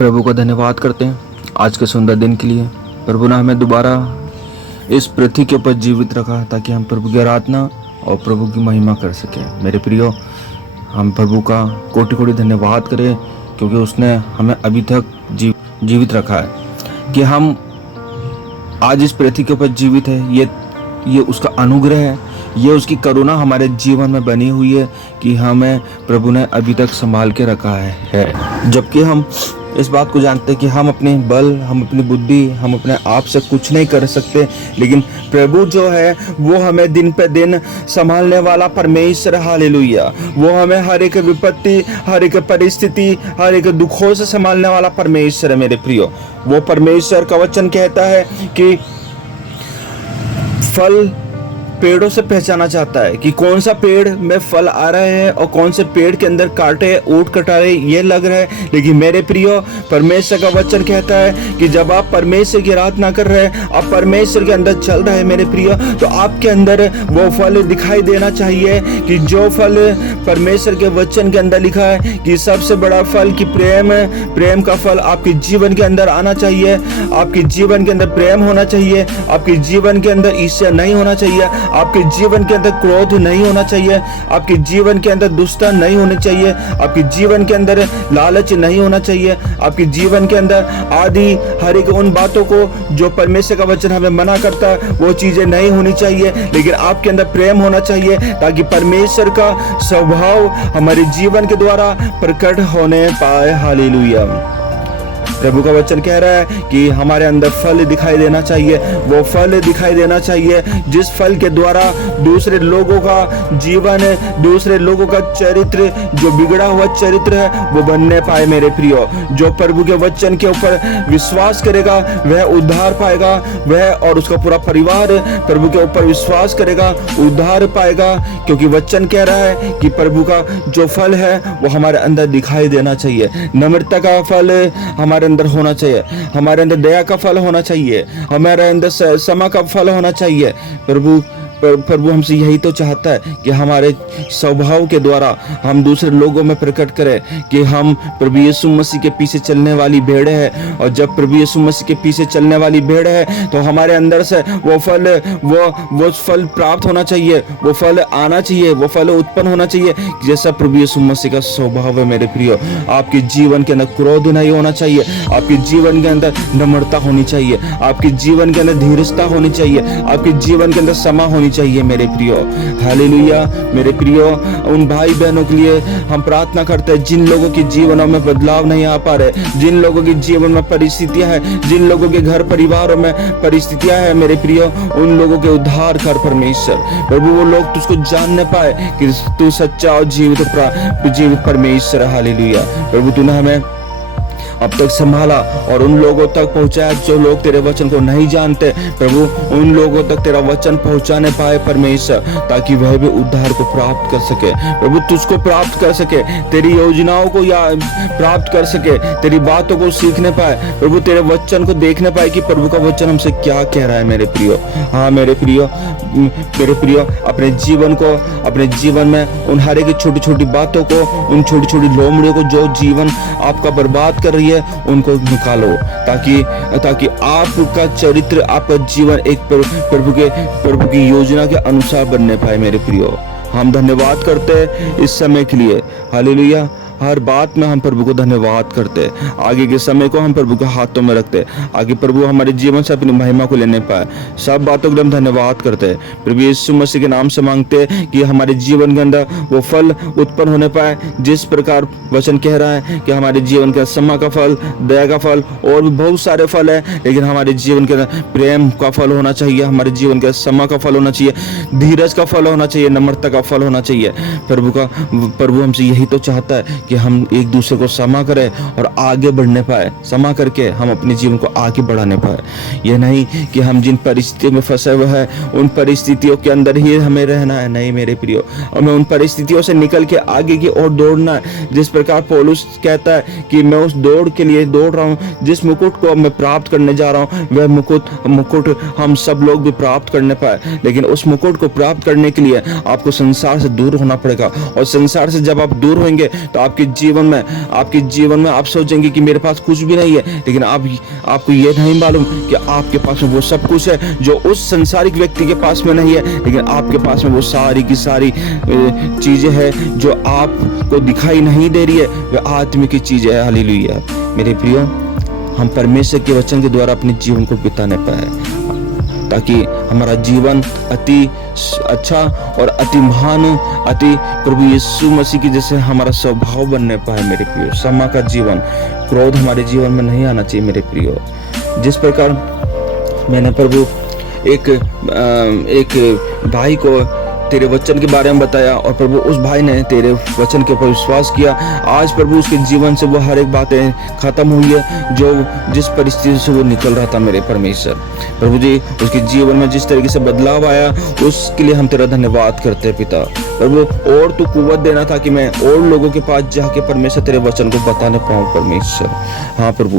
प्रभु का धन्यवाद करते हैं आज के सुंदर दिन के लिए। प्रभु ने हमें दोबारा इस पृथ्वी के ऊपर जीवित रखा ताकि हम प्रभु की आराधना और प्रभु की महिमा कर सकें। मेरे प्रियो, हम प्रभु का कोटि कोटि धन्यवाद करें क्योंकि उसने हमें अभी तक जीवित रखा है कि हम आज इस पृथ्वी के ऊपर जीवित है। ये उसका अनुग्रह है, ये उसकी करुणा हमारे जीवन में बनी हुई है कि हमें प्रभु ने अभी तक संभाल के रखा है। जबकि हम इस बात को जानते हैं कि हम अपने बल, हम अपनी बुद्धि, हम अपने आप से कुछ नहीं कर सकते, लेकिन प्रभु जो है वो हमें दिन पे दिन संभालने वाला परमेश्वर, हालेलुया। वो हमें हर एक विपत्ति, हर एक परिस्थिति, हर एक दुखों से संभालने वाला परमेश्वर है। मेरे प्रियो, वो परमेश्वर का वचन कहता है कि फल पेड़ों से पहचाना जाता है कि कौन सा पेड़ में फल आ रहे हैं और कौन से पेड़ के अंदर कांटे, ऊंट कटारे ये लग रहे हैं। लेकिन मेरे प्रियो, परमेश्वर का वचन कहता है कि जब आप परमेश्वर की आराधना कर रहे हैं, आप परमेश्वर के अंदर चल रहे हैं मेरे प्रियो, तो आपके अंदर वो फल दिखाई देना चाहिए कि जो फल परमेश्वर के वचन के अंदर लिखा है कि सबसे बड़ा फल कि प्रेम का फल आपके जीवन के अंदर आना चाहिए। आपके जीवन के अंदर प्रेम होना चाहिए, आपके जीवन के अंदर ईर्ष्या नहीं होना चाहिए, आपके जीवन के अंदर क्रोध नहीं होना चाहिए, आपके जीवन के अंदर दुष्टता नहीं होनी चाहिए, आपके जीवन के अंदर लालच नहीं होना चाहिए, आपके जीवन के अंदर आदि हर एक उन बातों को जो परमेश्वर का वचन हमें मना करता है वो चीजें नहीं होनी चाहिए। लेकिन आपके अंदर प्रेम होना चाहिए ताकि परमेश्वर का स्वभाव हमारे जीवन के द्वारा प्रकट होने पाए। हालेलुया। प्रभु का वचन कह रहा है कि हमारे अंदर फल दिखाई देना चाहिए। वो फल दिखाई देना चाहिए जिस फल के द्वारा दूसरे लोगों का जीवन, दूसरे लोगों का चरित्र, जो बिगड़ा हुआ चरित्र है वो बनने पाए। मेरे प्रियो, जो प्रभु के वचन के ऊपर विश्वास करेगा वह उद्धार पाएगा, वह और उसका पूरा परिवार प्रभु के ऊपर विश्वास करेगा, उद्धार पाएगा। क्योंकि वचन कह रहा है कि प्रभु का जो फल है वो हमारे अंदर दिखाई देना चाहिए। नम्रता का फल हमारे अंदर होना चाहिए, हमारे अंदर दया का फल होना चाहिए, हमारे अंदर क्षमा का फल होना चाहिए। प्रभु हमसे यही तो चाहता है कि हमारे स्वभाव के द्वारा हम दूसरे लोगों में प्रकट करें कि हम प्रभु यीशु मसीह के पीछे चलने वाली भेड़ है। और जब प्रभु यीशु मसीह के पीछे चलने वाली भेड़ है तो हमारे अंदर से वो फल प्राप्त होना चाहिए, वो फल आना चाहिए, वो फल उत्पन्न होना चाहिए जैसा प्रभु यीशु मसीह का स्वभाव है। मेरे प्रियो, आपके जीवन के अंदर क्रोध नहीं होना चाहिए, आपके जीवन के अंदर नम्रता होनी चाहिए, आपके जीवन के अंदर धीरजता होनी चाहिए, आपके जीवन के अंदर क्षमा होनी चाहिए। मेरे प्रियो, हालेलुया। मेरे प्रियो, उन भाई बहनों के लिए हम प्रार्थना करते हैं जिन लोगों के जीवनों में बदलाव नहीं आ पा रहे, जिन लोगों के जीवन में परिस्थितियां हैं, जिन लोगों के घर परिवारों में परिस्थितियां हैं, मेरे प्रियो, उन लोगों के उद्धार कर परमेश्वर। प्रभु वो लोग तुझको जानने पाए कि तू सच्चा और जीवित परमेश्वर। हालेलुया। प्रभु तूने हमें अब तक संभाला और उन लोगों तक पहुंचाया जो लोग तेरे वचन को नहीं जानते। प्रभु उन लोगों तक तेरा वचन पहुंचाने पाए परमेश्वर, ताकि वह भी उद्धार को प्राप्त कर सके। प्रभु तुझको प्राप्त कर सके, तेरी योजनाओं को प्राप्त कर सके, तेरी बातों को सीखने पाए। प्रभु तेरे वचन को देखने पाए कि प्रभु का वचन हमसे क्या कह रहा है। मेरे प्रियो, हाँ मेरे प्रियो, अपने जीवन में उन हर एक छोटी छोटी बातों को, उन छोटी छोटी लोमड़ियों को जो जीवन आपका बर्बाद कर रही है उनको निकालो, ताकि आपका चरित्र, आपका जीवन एक प्रभु की योजना के अनुसार बनने पाए। मेरे प्रियो, हम धन्यवाद करते हैं इस समय के लिए। हालेलुया। हर बात में हम प्रभु को धन्यवाद करते हैं। आगे के समय को हम प्रभु के हाथों में रखते हैं, आगे प्रभु हमारे जीवन से अपनी महिमा को लेने पाए। सब बातों के लिए हम धन्यवाद करते हैं। प्रभु यीशु मसीह के नाम से मांगते हैं कि हमारे जीवन के अंदर वो फल उत्पन्न होने पाए जिस प्रकार वचन कह रहा है कि हमारे जीवन का क्षमा का फल, दया का फल और भी बहुत सारे फल है, लेकिन हमारे जीवन के अंदर प्रेम का फल होना चाहिए, हमारे जीवन का क्षमा का फल होना चाहिए, धीरज का फल होना चाहिए, नम्रता का फल होना चाहिए। प्रभु हमसे यही तो चाहता है कि हम एक दूसरे को क्षमा करें और आगे बढ़ने पाए, क्षमा करके हम अपने जीवन को आगे बढ़ाने पाए। यह नहीं कि हम जिन परिस्थितियों में फंसे हुए हैं उन परिस्थितियों के अंदर ही हमें रहना है। नहीं मेरे प्रियो, हमें उन परिस्थितियों से निकल के आगे की ओर दौड़ना है। जिस प्रकार पौलुस कहता है कि मैं उस दौड़ के लिए दौड़ रहा हूँ, जिस मुकुट को मैं प्राप्त करने जा रहा हूँ वह मुकुट हम सब लोग भी प्राप्त करने पाए। लेकिन उस मुकुट को प्राप्त करने के लिए आपको संसार से दूर होना पड़ेगा, और संसार से जब आप दूर होंगे तो आपके आपके जीवन में आप सोचेंगे कि मेरे पास कुछ भी नहीं है, लेकिन आपको ये नहीं मालूम कि आपके पास में वो सब कुछ है जो उस संसारिक व्यक्ति के पास में नहीं है, लेकिन आपके पास में वो सारी की सारी चीजें हैं जो आपको दिखाई नहीं दे रही है, वे आत्मिक की चीजें है। हालेलुया। मेरे प्रियो, हम परमेश्वर के वचन के द्वारा अपने जीवन को बिताने पाए ताकि हमारा जीवन अति अच्छा और अति महान, अति प्रभु यीशु मसीह की जैसे हमारा स्वभाव बनने पाए। मेरे प्रियो, क्षमा का जीवन, क्रोध हमारे जीवन में नहीं आना चाहिए। मेरे प्रियो, जिस प्रकार मैंने प्रभु एक भाई को तेरे वचन के बारे में बताया और प्रभु उस भाई ने तेरे वचन के ऊपर विश्वास किया, आज प्रभु उसके जीवन से वो हर एक बातें खत्म हुई है जो जिस परिस्थिति से वो निकल रहा था। मेरे परमेश्वर प्रभु जी, उसके जीवन में जिस तरीके से बदलाव आया उसके लिए हम तेरा धन्यवाद करते हैं पिता। प्रभु और तू कुव्वत देना था कि मैं और लोगों के पास जाके परमेश्वर तेरे वचन को बताने पाऊँ परमेश्वर। हाँ प्रभु,